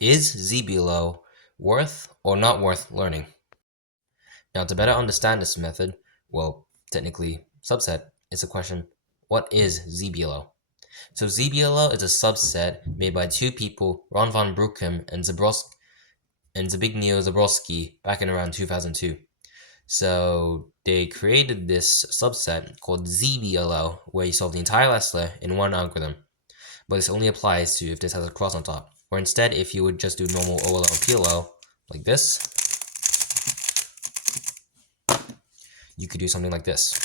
Is ZBLL worth or not worth learning? Now, to better understand this method, well, technically subset, it's a question, what is ZBLL? So ZBLL is a subset made by two people, Ron von Bruckham and Zbigniew Zabrowski, back in around 2002. So they created this subset called ZBLL, where you solve the entire last layer in one algorithm. But this only applies to if this has a cross on top. Or instead, if you would just do normal OLL and PLL like this, you could do something like this.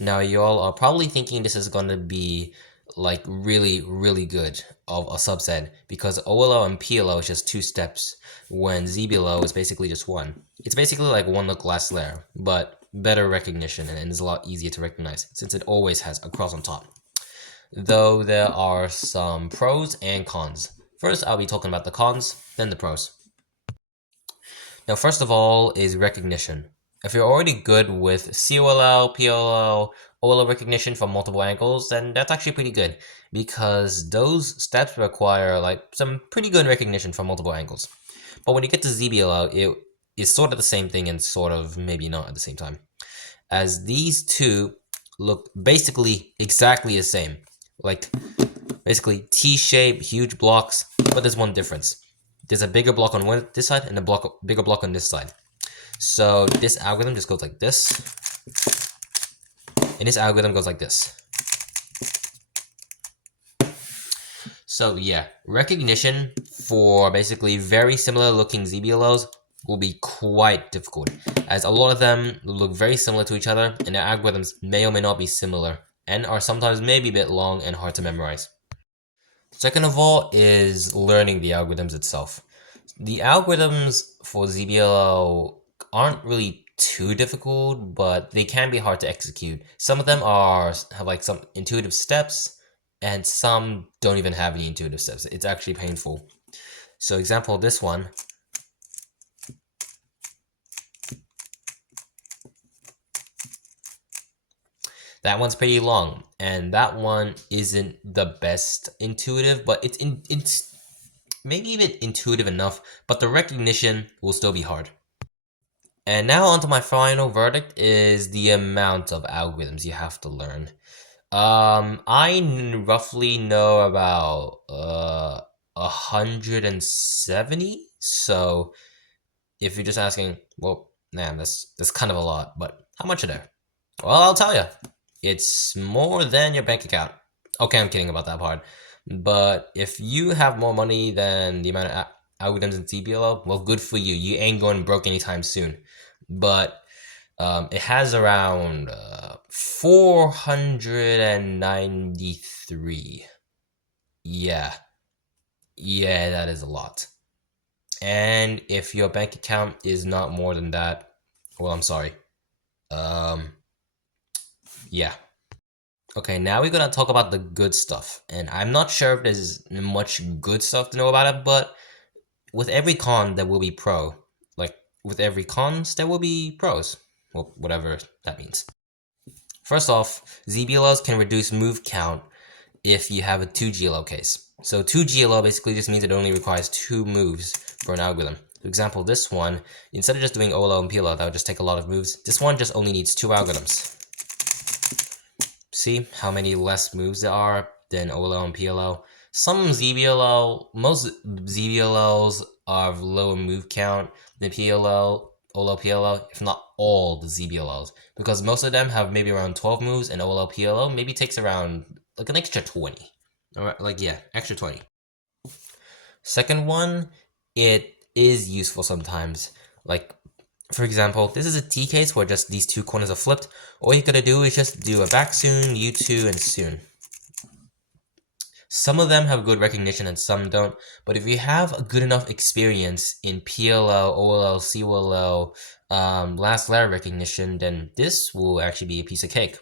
Now, y'all are probably thinking this is going to be like really, really good of a subset because OLL and PLL is just two steps when ZBLL is basically just one. It's basically like one look last layer, but better recognition and it's a lot easier to recognize since it always has a cross on top. Though there are some pros and cons. First, I'll be talking about the cons, then the pros. Now, first of all is recognition. If you're already good with COLL, PLL, OLL recognition from multiple angles, then that's actually pretty good because those steps require like some pretty good recognition from multiple angles. But when you get to ZBLL, it is sort of the same thing and sort of maybe not at the same time, as these two look basically exactly the same. Like basically T-shape, huge blocks, but there's one difference. There's a bigger block on this side and a bigger block on this side. So this algorithm just goes like this, and this algorithm goes like this. So yeah, recognition for basically very similar looking ZBLLs will be quite difficult, as a lot of them look very similar to each other, and their algorithms may or may not be similar, and are sometimes maybe a bit long and hard to memorize. Second of all is learning the algorithms itself. The algorithms for ZBLL aren't really too difficult, but they can be hard to execute. Some of them have like some intuitive steps, and some don't even have any intuitive steps. It's actually painful. So example, this one. That one's pretty long, and that one isn't the best intuitive, but it's maybe even intuitive enough, but the recognition will still be hard. And now onto my final verdict is the amount of algorithms you have to learn. I roughly know about 170. So if you're just asking, well, man, that's kind of a lot, but how much are there? Well, I'll tell you. It's more than your bank account. Okay, I'm kidding about that part. But if you have more money than the amount of algorithms in ZBLL, well, good for you. You ain't going broke anytime soon. But it has around 493. Yeah, that is a lot. And if your bank account is not more than that, well, I'm sorry. Yeah. Okay, now we're gonna talk about the good stuff. And I'm not sure if there's much good stuff to know about it, but with every con, there will be pro. Like, with every cons, there will be pros. Well, whatever that means. First off, ZBLLs can reduce move count if you have a 2GLO case. So 2GLO basically just means it only requires 2 moves for an algorithm. For example, this one, instead of just doing OLO and PLO, that would just take a lot of moves. This one just only needs 2 algorithms. See how many less moves there are than OLL and PLL? Most ZBLLs are lower move count than PLL, OLL, PLL, if not all the ZBLLs, because most of them have maybe around 12 moves, and OLL, PLL maybe takes around like an extra 20. Like, yeah, extra 20. Second one, it is useful sometimes. Like, for example, this is a T case where just these 2 corners are flipped. All you gotta do is just do a back soon, U2, and soon. Some of them have good recognition and some don't, but if you have a good enough experience in PLL, OLL, COLL, last layer recognition, then this will actually be a piece of cake.